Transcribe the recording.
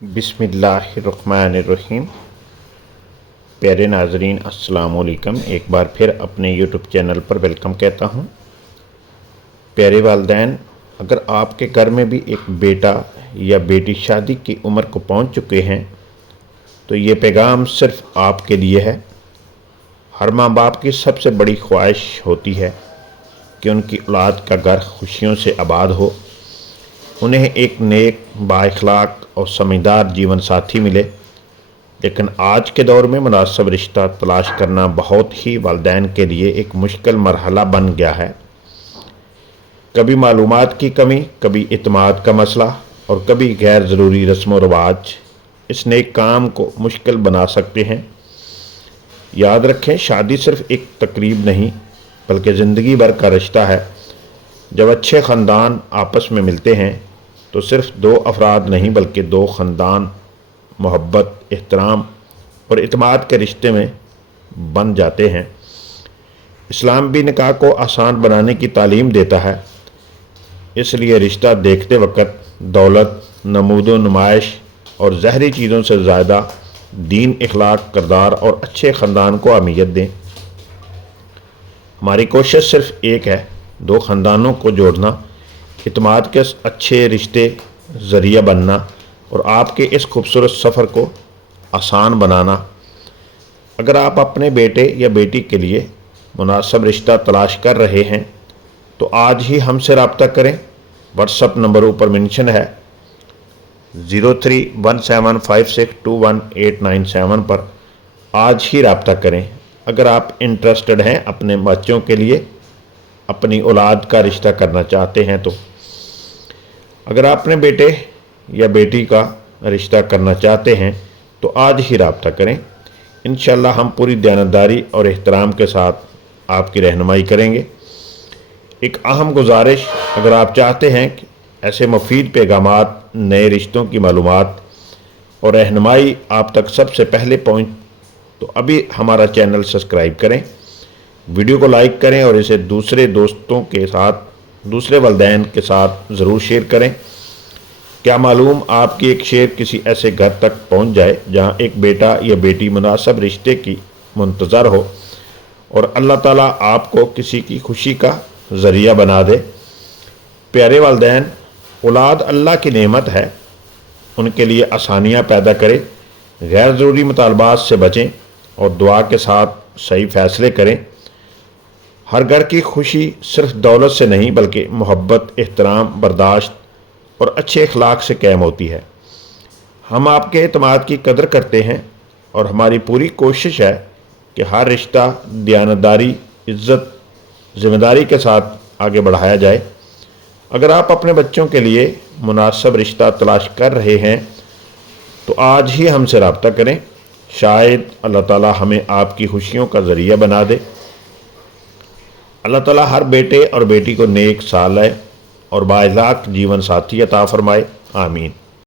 बिस्मिल्लाहिर्रहमानिर्रहीम। प्यारे नाजरीन, अस्सलाम वालेकुम। एक बार फिर अपने यूट्यूब चैनल पर वेलकम कहता हूँ। प्यारे वालिदैन, अगर आपके घर में भी एक बेटा या बेटी शादी की उम्र को पहुँच चुके हैं तो ये पैगाम सिर्फ आपके लिए है। हर माँ बाप की सबसे बड़ी ख्वाहिश होती है कि उनकी औलाद का घर खुशियों से आबाद हो, उन्हें एक नेक, बाइखलाक और समझदार जीवन साथी मिले। लेकिन आज के दौर में मुनासिब रिश्ता तलाश करना बहुत ही वालिदैन के लिए एक मुश्किल मरहला बन गया है। कभी मालूमात की कमी, कभी इत्मीनान का मसला और कभी गैर ज़रूरी रस्म व रवाज इस नेक काम को मुश्किल बना सकते हैं। याद रखें, शादी सिर्फ एक तकरीब नहीं बल्कि ज़िंदगी भर का रिश्ता है। जब अच्छे ख़ानदान आपस में मिलते हैं तो सिर्फ दो अफराद नहीं बल्कि दो ख़ानदान मोहब्बत, एहतराम और इत्मीनान के रिश्ते में बन जाते हैं। इस्लाम भी निकाह को आसान बनाने की तालीम देता है, इसलिए रिश्ता देखते वक्त दौलत, नमूदो नुमाइश और ज़हरी चीज़ों से ज़्यादा दीन, इखलाक, किरदार और अच्छे ख़ानदान को अहमियत दें। हमारी कोशिश सिर्फ एक है, दो ख़ानदानों को जोड़ना, इत्मीनान के अच्छे रिश्ते ज़रिया बनना और आपके इस खूबसूरत सफ़र को आसान बनाना। अगर आप अपने बेटे या बेटी के लिए मुनासिब रिश्ता तलाश कर रहे हैं तो आज ही हमसे रब्ता करें। व्हाट्सएप नंबर ऊपर मेंशन है 0317562187 पर आज ही रब्ता करें। अगर आप इंटरेस्टेड हैं, अपने बच्चों के लिए अपनी औलाद का रिश्ता करना चाहते हैं तो अगर आप अपने बेटे या बेटी का रिश्ता करना चाहते हैं तो आज ही रब्ता करें। इंशाअल्लाह हम पूरी दयानतदारी और एहतराम के साथ आपकी रहनुमाई करेंगे। एक अहम गुजारिश, अगर आप चाहते हैं कि ऐसे मुफीद पैगामात, नए रिश्तों की मालूमात और रहनुमाई आप तक सबसे पहले पहुँच तो अभी हमारा चैनल सब्सक्राइब करें, वीडियो को लाइक करें और इसे दूसरे दोस्तों के साथ, दूसरे वालिदैन के साथ ज़रूर शेयर करें। क्या मालूम आपकी एक शेयर किसी ऐसे घर तक पहुंच जाए जहां एक बेटा या बेटी मुनासिब रिश्ते की मुंतज़र हो और अल्लाह ताला आपको किसी की खुशी का ज़रिया बना दे। प्यारे वालिदैन, औलाद अल्लाह की नेमत है, उनके लिए आसानियाँ पैदा करें, गैर ज़रूरी मुतालबात से बचें और दुआ के साथ सही फ़ैसले करें। हर घर की खुशी सिर्फ दौलत से नहीं बल्कि मोहब्बत, एहतराम, बर्दाश्त और अच्छे अखलाक से कायम होती है। हम आपके इत्मीनान की कदर करते हैं और हमारी पूरी कोशिश है कि हर रिश्ता दयानतदारी, इज़्ज़त, ज़िम्मेदारी के साथ आगे बढ़ाया जाए। अगर आप अपने बच्चों के लिए मुनासिब रिश्ता तलाश कर रहे हैं तो आज ही हमसे रब्ता करें। शायद अल्लाह ताला हमें आपकी खुशियों का ज़रिया बना दे। अल्लाह ताला हर बेटे और बेटी को नेक, सालेह और बाइज़ाक जीवन साथी अता फरमाए। आमीन।